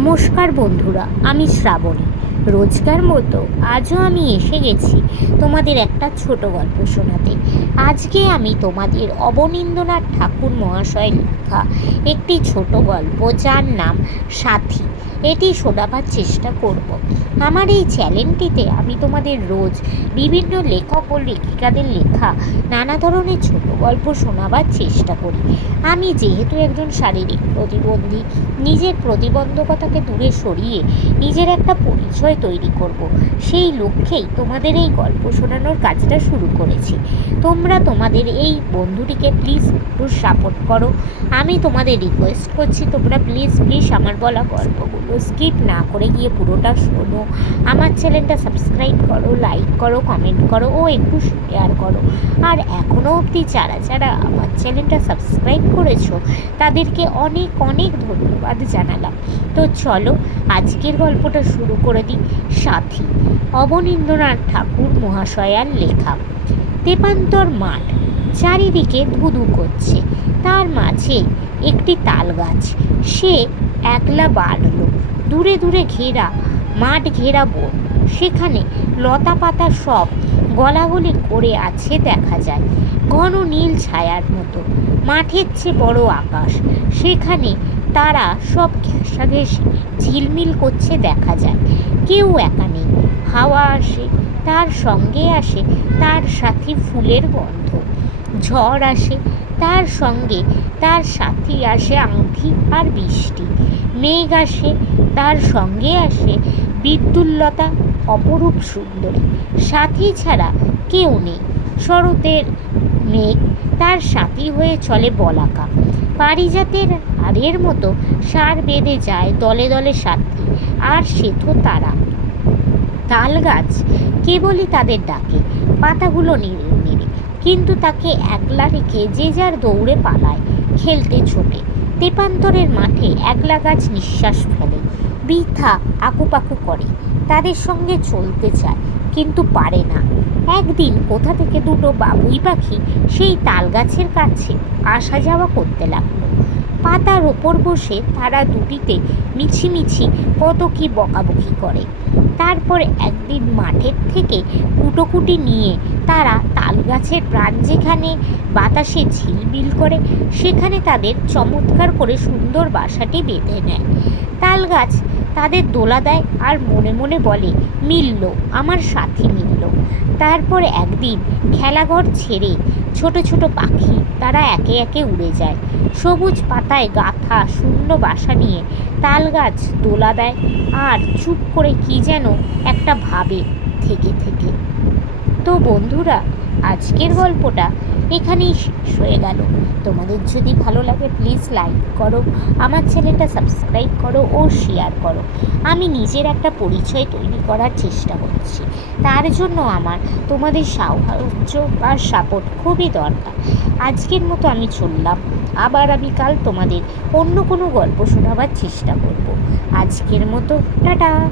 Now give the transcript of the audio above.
নমস্কার বন্ধুরা, আমি শ্রাবণী। রোজকার মতো আজও আমি এসে গেছি তোমাদের একটা ছোট গল্প শোনাতে। আজকে আমি তোমাদের অবনীন্দ্রনাথ ঠাকুর মহাশয় লেখা একটি ছোট গল্প, যার নাম সাথী। এটি শোনাবার চেষ্টা করব। আমার এই চ্যানেলটিতে আমি তোমাদের রোজ বিভিন্ন লেখক ও লেখিকাদের লেখা নানা ধরনের ছোট গল্প শোনাবার চেষ্টা করি। আমি যেহেতু একজন শারীরিক প্রতিবন্ধী, নিজের প্রতিবন্ধকতাকে দূরে সরিয়ে নিজের একটা পরিচয় তৈরি করব। সেই লক্ষ্যেই তোমাদের এই গল্প শোনানোর কাজটা শুরু করেছি। তোমরা তোমাদের এই বন্ধুটিকে প্লিজ একটু সাপোর্ট করো। আমি তোমাদের রিকোয়েস্ট করছি, তোমরা প্লিজ প্লিজ আমার বলা গল্পগুলো স্কিপ না করে গিয়ে পুরোটা শোনো। আমার চ্যানেলটা সাবস্ক্রাইব করো লাইক করো কমেন্ট করো ও একটু শেয়ার করো। আর এখনও অবধি যারা যারা আমার চ্যানেলটা সাবস্ক্রাইব করেছ, তাদেরকে অনেক অনেক ধন্যবাদ জানালাম। তো চলো, আজকের গল্পটা শুরু করে দিই সাথী, অবনীন্দ্রনাথ ঠাকুর মহাশয়ার লেখা। তেপান্তর মাঠ, চারিদিকে ধুধু করছে। তার মাঝে একটি তাল গাছ সে একলা বাড়ল। দূরে দূরে ঘেরা, মাঠ ঘেরা বন। সেখানে লতা পাতা সব গলাগলি করে আছে দেখা যায়, ঘন নীল ছায়ার মতো। মাঠের চেয়ে বড় আকাশ, সেখানে তারা সব ঘেঁষাঘেঁষি ঝিলমিল করছে দেখা যায়। কেউ একা নেই, হাওয়া আসে, তার সঙ্গে আসে তার সাথী ফুলের গন্ধ। ঝড় আসে, তার সঙ্গে তার সাথী আসে আংটি আর বৃষ্টি। মেঘ আসে, তার সঙ্গে আসে বিদ্যুল্লতা অপরূপ সুন্দরী। সাথী ছাড়া কেউ নেই। শরতের মেঘ তার সাথী হয়ে চলে বলাকা। পারিজাতের হাড়ের মতো সার বেঁধে যায় দলে দলে সাথী, আর সেথো তারা। তাল গাছ কেবলই তাদের ডাকে, পাতাগুলো নেড়ে নেড়ে, কিন্তু তাকে একলা রেখে যে যার দৌড়ে পালায়, খেলতে ছোটে। তেপান্তরের মাঠে একলা গাছ নিঃশ্বাস ফেলে। বৃথা আকুপাকু করে। তাদের সঙ্গে চলতে চায়, কিন্তু পারে না। একদিন কোথা থেকে দুটো বাবুই পাখি সেই তাল গাছের কাছে আসা যাওয়া করতে লাগল। পাতার ওপর বসে তারা দুটিতে মিছিমিছি কত কি বকাবকি করে। তারপর একদিন মাঠের থেকে কুটোকুটি নিয়ে তারা তাল গাছের প্রাণ যেখানে বাতাসে ঝিলবিল করে, সেখানে তাদের চমৎকার করে সুন্দর বাসাটি বেঁধে নেয়। তাল গাছ তাদের দোলা দেয় আর মনে মনে বলে, মিলল, আমার সাথী মিলল। তারপর একদিন খেলাঘর ছেড়ে ছোট ছোট পাখি তারা একে একে উড়ে যায়। সবুজ পাতায় গাথা শূন্য বাসা নিয়ে তাল গাছ দোলা দেয়। আর চুপ করে কি যেন একটা ভাবে থেকে থেকে। তো বন্ধুরা আজকের গল্পটা এখানেই শেষ হয়ে গেল। তোমাদের যদি ভালো লাগে প্লিজ লাইক করো, আমার চ্যানেলটা সাবস্ক্রাইব করো ও শেয়ার করো। আমি নিজের একটা পরিচয় তৈরি করার চেষ্টা করছি। তার জন্য আমার তোমাদের সাহায্য বা সাপোর্ট খুবই দরকার। আজকের মতো আমি চললাম। আবার আমি কাল তোমাদের অন্য কোনো গল্প শোনাবার চেষ্টা করব। আজকের মতো, টাটা!